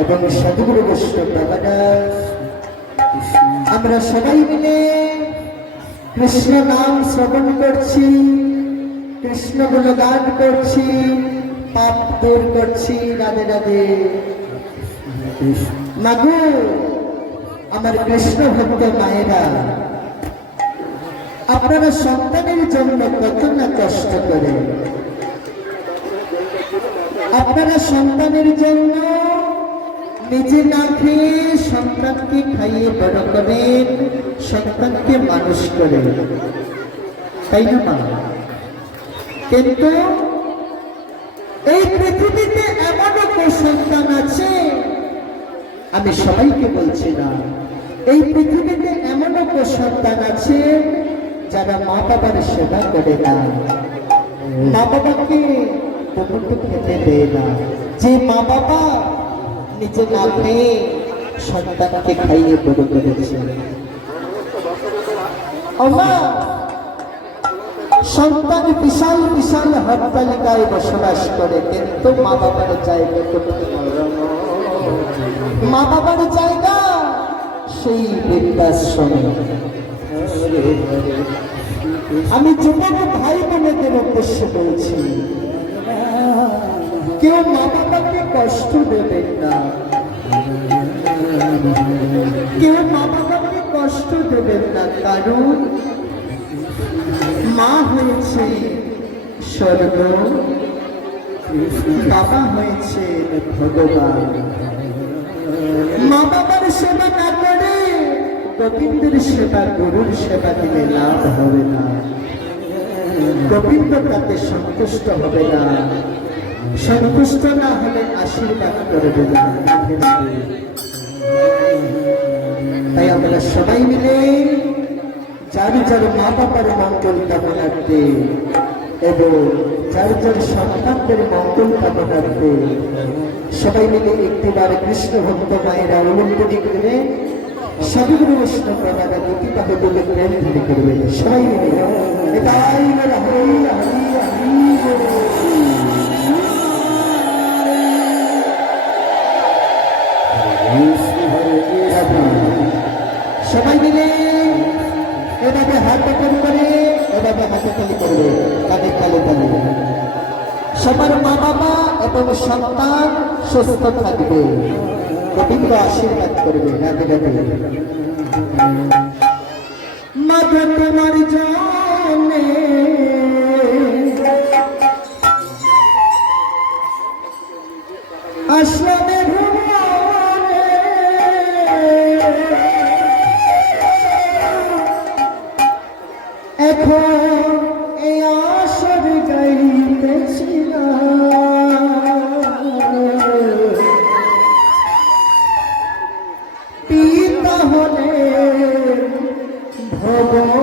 এবং সদ্গুরু বৈষ্ণব বাবারা আমরা সবাই মিলে কৃষ্ণ নাম শ্রবণ করছি, কৃষ্ণ গুণগান করছি, পাপ দূর করছি। রাধে রাধে। মাগো আমার কৃষ্ণ ভক্ত মায়েরা, আপনারা সন্তানের জন্য কত না কষ্ট করে, আপনারা সন্তানের জন্য নিজে না খেয়ে সন্তানকে খাইয়ে বড় করেন, সন্তানকে মানুষ করেন, তাই না মা? কিন্তু এই পৃথিবীতে এমনও সন্তান আছে, আমি সবাইকে বলছি না, এই পৃথিবীতে এমনও সন্তান আছে যারা মা বাবার সেবা করে না, মা বাবাকে দুমুঠো খেতে দেয় না। যে মা বাবা নিজে না খেয়ে সন্তানকে খাইয়ে বড় করেছে। সন্তান বিশাল বিশাল হরতালিকায় বসবাস করে, কিন্তু মা বাবার জায়গা কোথায়? মা বাবার জায়গা সেই বৃদ্ধাশ্রমে। আমি যুবক ভাই বোনেদের উদ্দেশ্যে বলছি, কেউ মা বাবাকে কষ্ট দেবেন না, কেউ মা বাবাকে কষ্ট দেবেন না, কারণ মা হয়েছে স্বর্গ, বাবা হয়েছে ভগবান। মা বাবার সেবা না করে গোবিন্দের সেবা, গুরুর সেবা দিলে লাভ হবে না, গোবিন্দ তাতে সন্তুষ্ট হবে না, সন্তুষ্ট না হলে আশীর্বাদ করবে না। তাই আমরা সবাই মিলে যার যার মা বাবার মঙ্গল কামনার্থে এবং যার যার সন্তানদের মঙ্গল কামনার্থে সবাই মিলে একটিবার কৃষ্ণ ভক্ত মায়েরা অনুমতি করবে, সদ্গুরু বৈষ্ণব বাবারা দুটি পাহে বলে প্রেম ধরে করবে। সবাই মিলে এটাই বলে হরি হরি হরি বলে। সবাই মিলে এভাবে হাত করে এভাবে হাতে তালি করবে, কাঁধে তালে তালে। সবার মা বাবা এবং সন্তান সুস্থ থাকবে, গোবিন্দ আশীর্বাদ করবে। রাধে রাধে। মাধব তোমার জন্যে আসলাম এখন এই আসর গাইতেছিলাম, পিতা হলে ভগবান,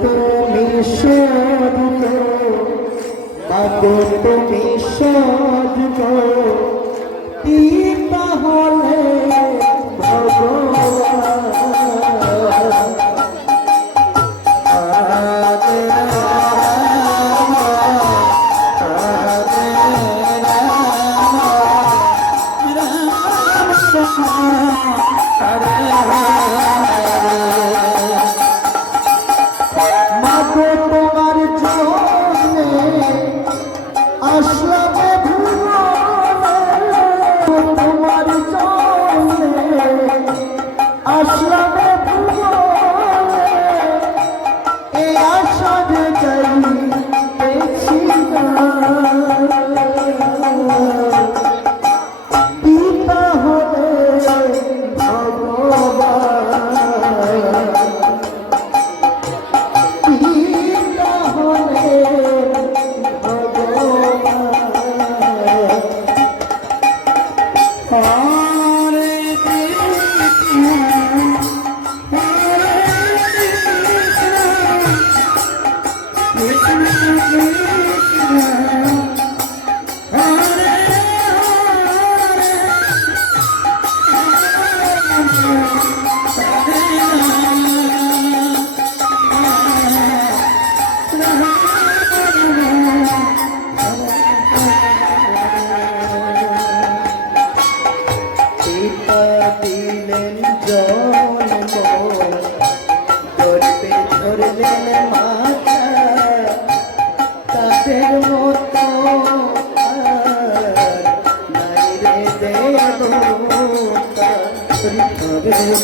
তুমি সদ্য, তুমি সদ্য, পিতা হলে মাগো তোমার জন্যে আসলাম ভুবনে,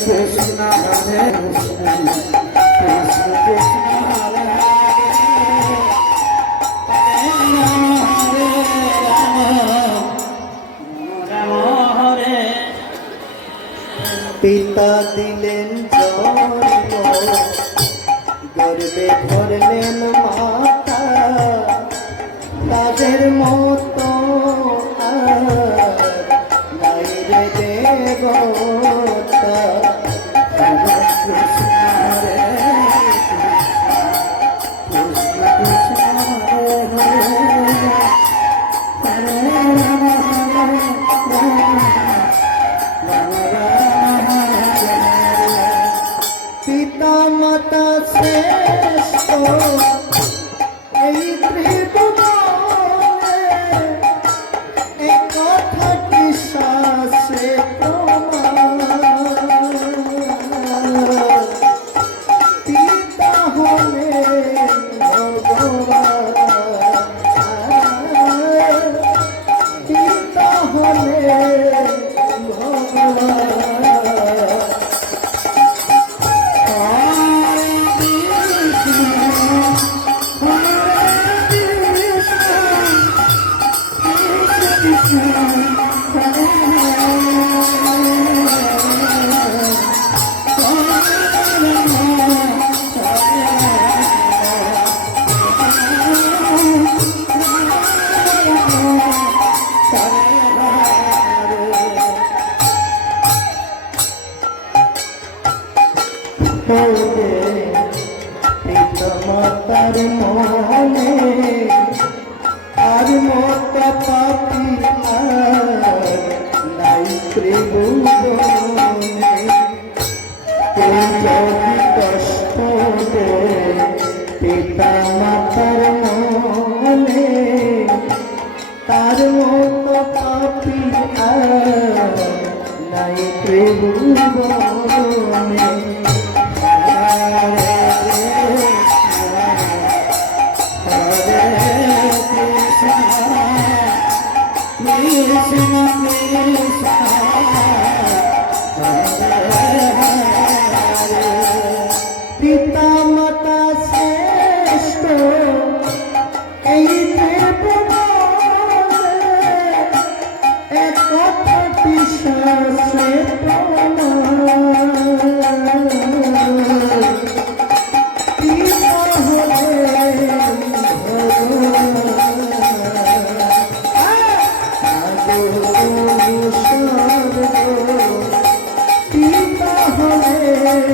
কৃষ্ণ হরে কৃষ্ণ কৃষ্ণ কৃষ্ণ হরে পিতা দিলেন জন্ম গর্বে ধরলেন মাতা তাদের মতো আর নাই রে দেবতা কৃষ্ণ হরে কৃষ্ণ কৃষ্ণ হরে হরে রাম হরে রাম রাম পিতা মাতা শ্রেষ্ঠ এই ত্রিভুবনে এই কথাটি শাস্ত্রে প্রমাণ পিতা হলেন ভগবান পিতা হলেন ভগবান পিতামাতার মনে আর মত পাপি আর নাই ত্রিভুবনে কেউ যদি কষ্ট দেয় পিতামাতার মনে তার মত পাপি আর নাই ত্রিভুবনে পিতা মাতা শ্রেষ্ঠ এই ত্রিভুবনে এক কথাটি শাস্ত্রে প্রমাণ পিতা হলেন পিতা হলেন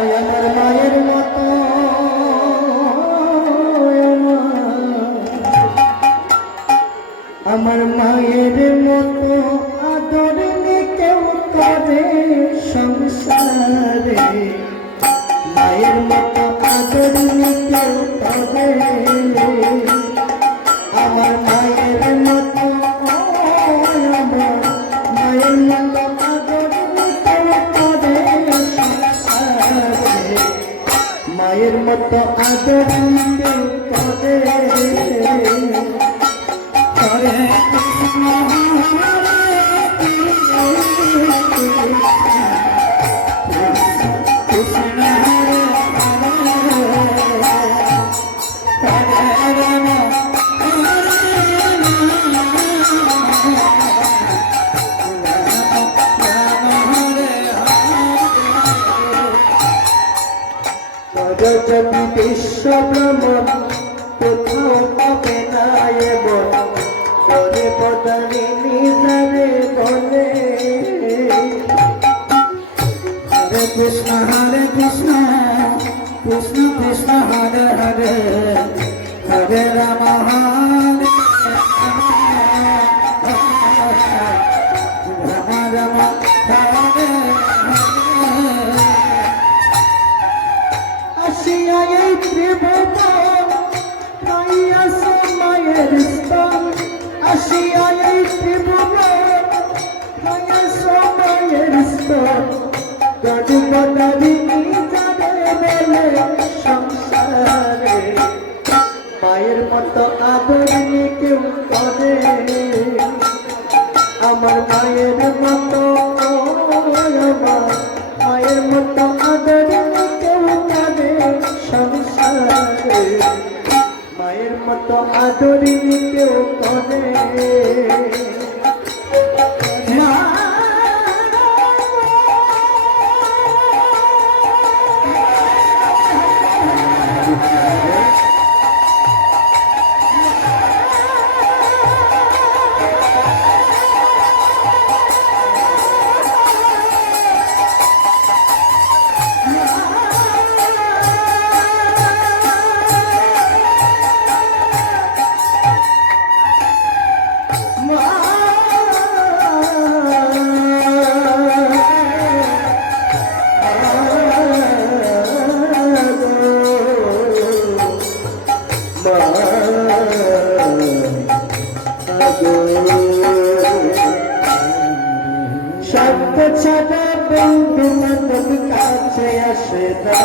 আমার মায়ের মতো আমার মায়ের মতো আদর কেউ করে সংসারে মায়ের মতো আদর কেউ করে আমার মায়ের মতো আমার মায়ের মতো আদর কেউ করে সংসারে মায়ের মতো আদর কেউ করে হরে কৃষ্ণ কৃষ্ণ হরে হরে যদি বিশ্ব ভ্রমণ কোথাও পাবে না এমন করে বদলে নিজরে বলে হরে কৃষ্ণ কৃষ্ণ কৃষ্ণ হরে হরে হরে রাম হরে রাম রাম হরে হরে মায়ের মতো আদরিনী কেউ করে আমার মায়ের মতো মায়ের মতো আদরিনী কেউ করে সংসারে মায়ের মতো আদরিনী কেউ করে শব্দ ছাড়া বন্ধু বান্ধব কাছে আসে না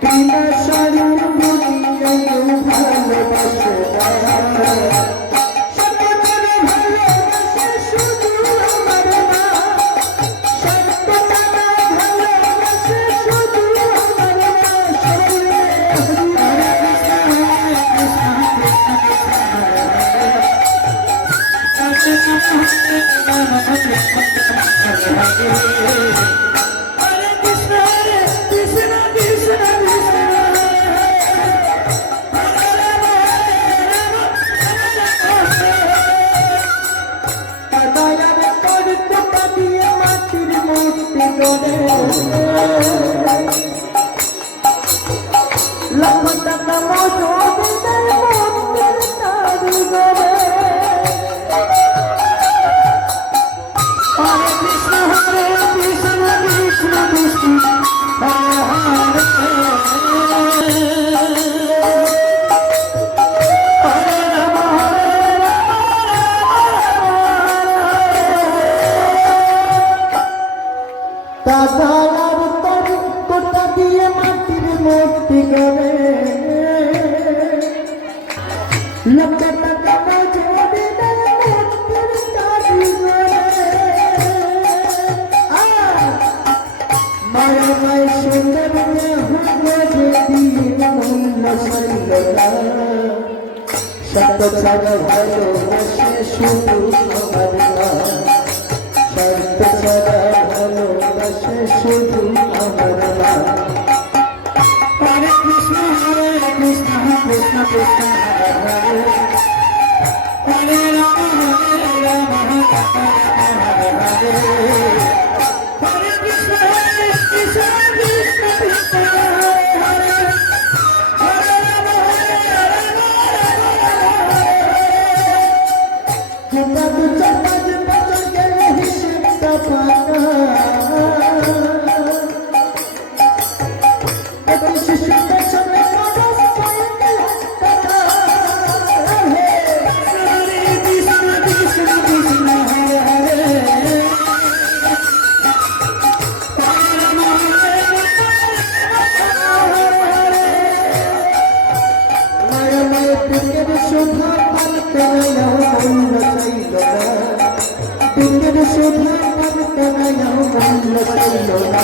বিনা শরীর দুনিয়ায় ভালোবাসে না শব্দ ছাড়া ভালোবাসে শুধু আমার মা শব্দ ছাড়া ভালোবাসে শুধু আমার মা Hare Krishna Krishna Krishna Krishna Hare Rama Hare Rama Kadayar korte padiye matir murti gore Lakota namo jodine murti tari gore Hare Krishna Hare Krishna Krishna Krishna Hare Hare Hare Rama Hare Rama Tadalar tar kota diye matir murti gore Lakota namo jodine murti tari gore Maya my सुंदर में हुए दीन मुन्न सैलला शब्द छाड़ा भालो बसे शुधु আমার মা शब्द छाड़ा भालो बसे शुधु আমার মা हरे Krishna Krishna Krishna Hare Hare Hare Ram Hare Hare Hare Krishna Hare Krishna Krishna Krishna Hare Hare Hare Rama Hare Rama Kita tujuh pagi pacar kaya hisap tapana Aku sisi baca mekadas kaya kaya kata Hare Krishna Krishna Krishna Hare Hare Pinggir Sudha Partanaya Mulla Sailona Pinggir Sudha Partanaya Mulla Sailona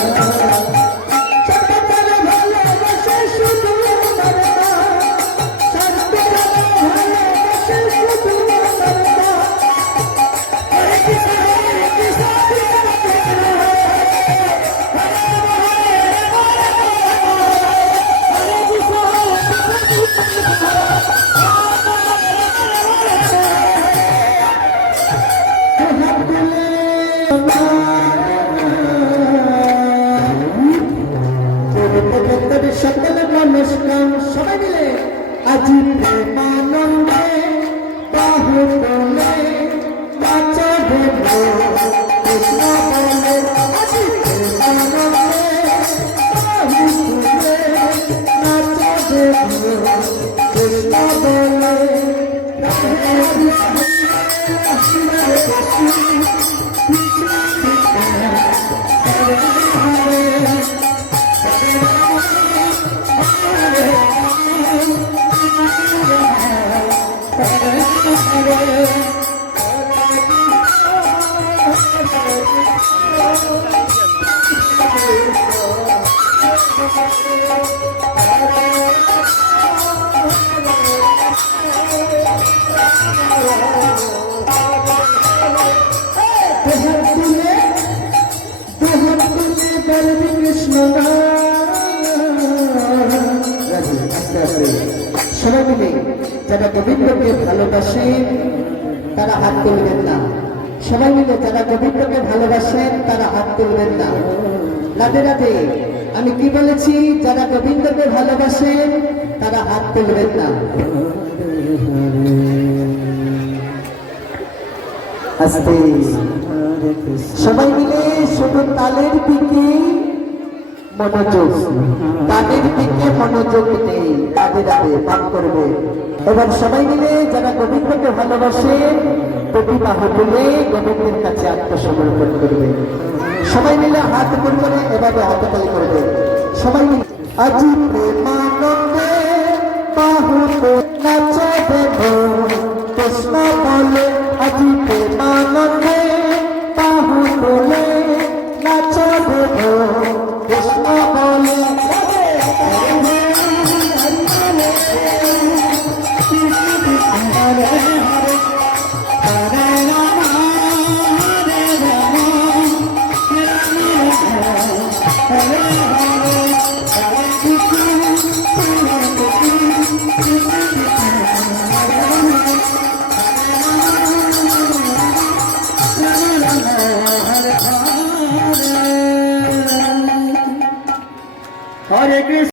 Sarpatara bhalobashe shudhu amar ma Sarpatara bhalobashe shudhu amar ma Hare Krishna Hare Krishna Krishna Krishna Hare Rama Hare Rama Hare Krishna সকল নমস্কার সবাই মিলে আজি প্রেমানন্দে বাহু তোলে নাচে দেবো কৃষ্ণ বলে আজি প্রেমানন্দে বাহু তোলে নাচে দেবো কৃষ্ণ বলে Hare যারা গোবিন্দকে ভালোবাসেন তারা হাত তুলবেন না। সবাই মিলে যারা গোবিন্দকে ভালোবাসেন তারা হাত তুলবেন না। রাধে রাধে। আমি কি বলেছি? যারা গোবিন্দকে ভালোবাসেন তারা হাত তুলবেন না। আস্তে সবাই মিলে শুধু তালের দিকে মনোযোগ, তাদের দিকে মনোযোগ নেই। রাধে রাধে পাঠ করবে। এবার সবাই মিলে যারা গোবিন্দকে ভালোবাসে প্রতিভা তুলে গোবিন্দের কাছে আত্মসমর্পণ করবে। সবাই মিলে হাত উপর করে এভাবে হাততালি করবে। সবাই মিলে আজি প্রেমানন্দে বাহুতে নাচবে কৃষ্ণ বলে, আজি প্রেমানন্দে